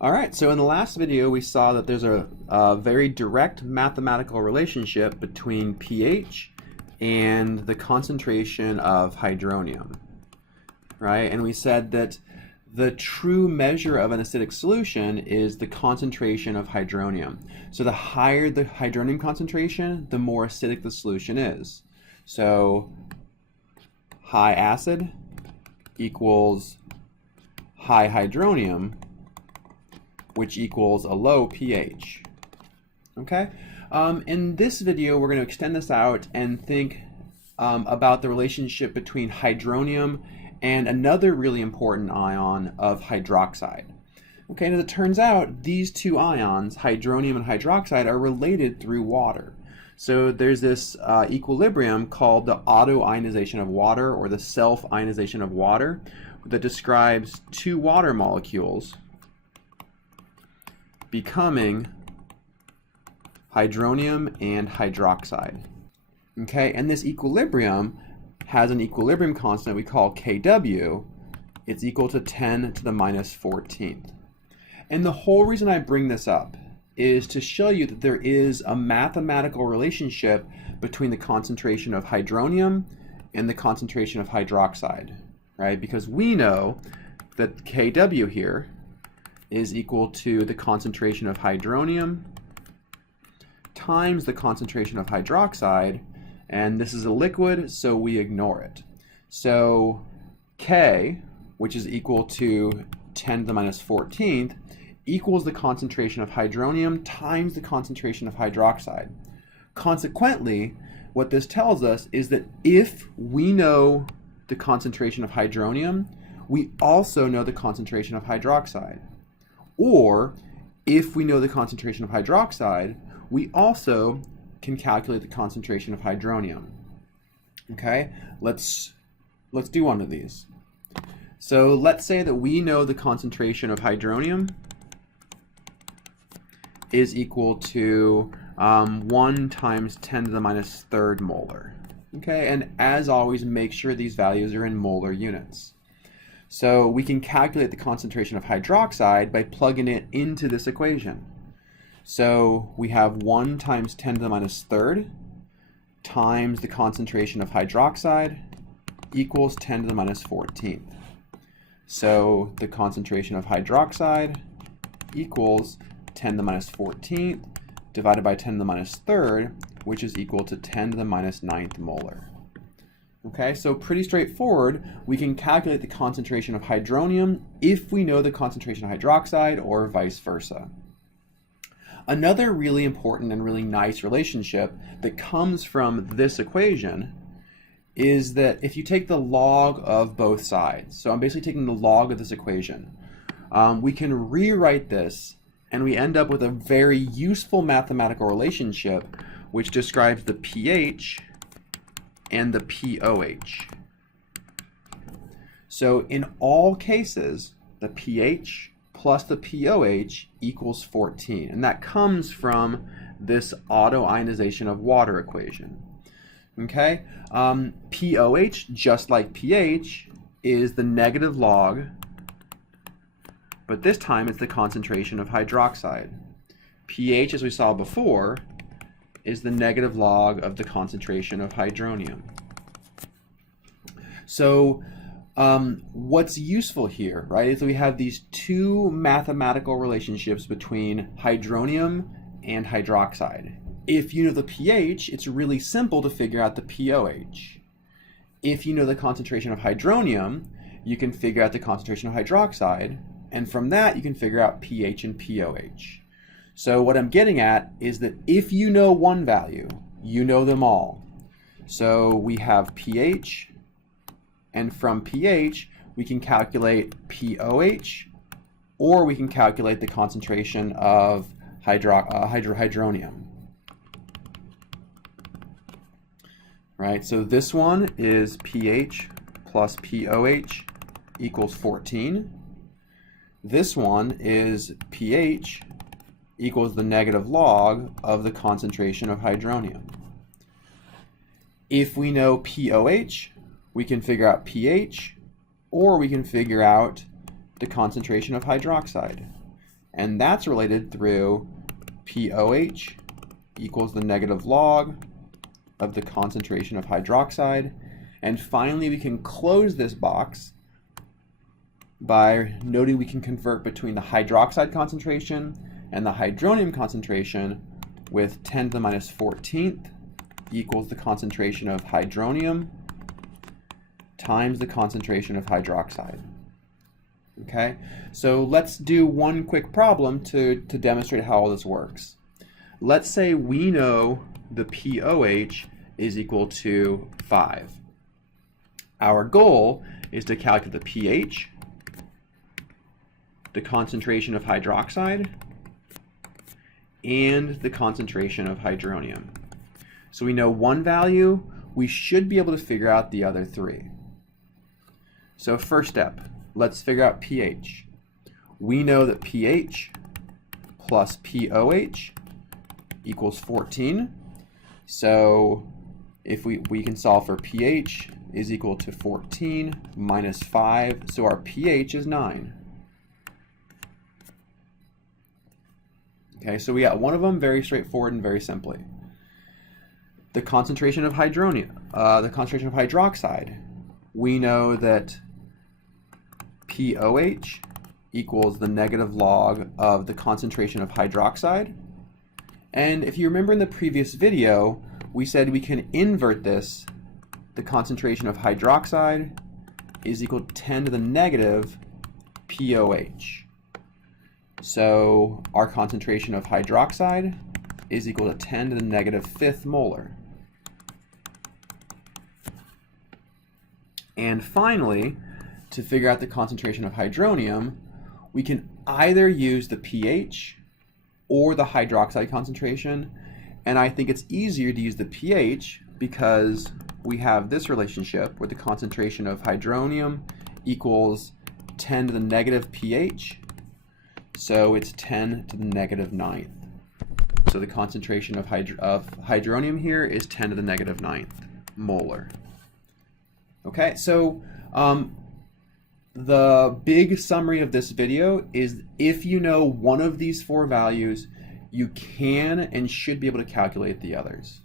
All right, so in the last video we saw that there's a very direct mathematical relationship between pH and the concentration of hydronium, right? And we said that the true measure of an acidic solution is the concentration of hydronium. So the higher the hydronium concentration, the more acidic the solution is. So high acid equals high hydronium, which equals a low pH. Okay? In this video, we're going to extend this out and think about the relationship between hydronium and another really important ion of hydroxide. Okay, and as it turns out, these two ions, hydronium and hydroxide, are related through water. So there's this equilibrium called the autoionization of water, or the self-ionization of water, that describes two water molecules becoming hydronium and hydroxide. Okay, and this equilibrium has an equilibrium constant we call Kw. It's equal to 10 to the minus 14th. And the whole reason I bring this up is to show you that there is a mathematical relationship between the concentration of hydronium and the concentration of hydroxide, right? Because we know that Kw here is equal to the concentration of hydronium times the concentration of hydroxide, and this is a liquid, so we ignore it. So K, which is equal to 10 to the minus 14th, equals the concentration of hydronium times the concentration of hydroxide. Consequently, what this tells us is that if we know the concentration of hydronium, we also know the concentration of hydroxide. Or, if we know the concentration of hydroxide, we also can calculate the concentration of hydronium. Okay, let's do one of these. So let's say that we know the concentration of hydronium is equal to 1 times 10 to the minus 3rd molar. Okay, and as always, make sure these values are in molar units. So we can calculate the concentration of hydroxide by plugging it into this equation. So we have 1 times 10 to the minus 3rd times the concentration of hydroxide equals 10 to the minus 14th. So the concentration of hydroxide equals 10 to the minus 14th divided by 10 to the minus 3rd, which is equal to 10 to the minus 9th molar. Okay, so pretty straightforward. We can calculate the concentration of hydronium if we know the concentration of hydroxide, or vice versa. Another really important and really nice relationship that comes from this equation is that if you take the log of both sides, so I'm basically taking the log of this equation, we can rewrite this and we end up with a very useful mathematical relationship which describes the pH and the pOH. So in all cases, the pH plus the pOH equals 14, and that comes from this autoionization of water equation. Okay, pOH, just like pH, is the negative log, but this time it's the concentration of hydroxide. pH, as we saw before, is the negative log of the concentration of hydronium. So what's useful here, right, is that we have these two mathematical relationships between hydronium and hydroxide. If you know the pH, it's really simple to figure out the pOH. If you know the concentration of hydronium, you can figure out the concentration of hydroxide, and from that you can figure out pH and pOH. So what I'm getting at is that if you know one value, you know them all. So we have pH, and from pH we can calculate pOH, or we can calculate the concentration of hydronium. Right, so this one is pH plus pOH equals 14. This one is pH equals the negative log of the concentration of hydronium. If we know pOH, we can figure out pH, or we can figure out the concentration of hydroxide. and that's related through pOH equals the negative log of the concentration of hydroxide. And finally, we can close this box by noting we can convert between the hydroxide concentration and the hydronium concentration with 10 to the minus 14th equals the concentration of hydronium times the concentration of hydroxide. Okay, so let's do one quick problem to demonstrate how all this works. Let's say we know the pOH is equal to 5. Our goal is to calculate the pH, the concentration of hydroxide, and the concentration of hydronium. So we know one value, we should be able to figure out the other three. So first step, let's figure out pH. We know that pH plus pOH equals 14. So if we can solve for pH is equal to 14 minus 5, so our pH is 9. Okay, so we got one of them very straightforward and very simply. The concentration of the concentration of hydroxide, we know that pOH equals the negative log of the concentration of hydroxide. And if you remember in the previous video, we said we can invert this. The concentration of hydroxide is equal to 10 to the negative pOH. So our concentration of hydroxide is equal to 10 to the negative 5th molar. And finally, to figure out the concentration of hydronium, we can either use the pH or the hydroxide concentration. And I think it's easier to use the pH because we have this relationship where the concentration of hydronium equals 10 to the negative pH. So it's 10 to the negative 9th. So the concentration of hydronium here is 10 to the negative 9th molar. Okay, so the big summary of this video is if you know one of these four values, you can and should be able to calculate the others.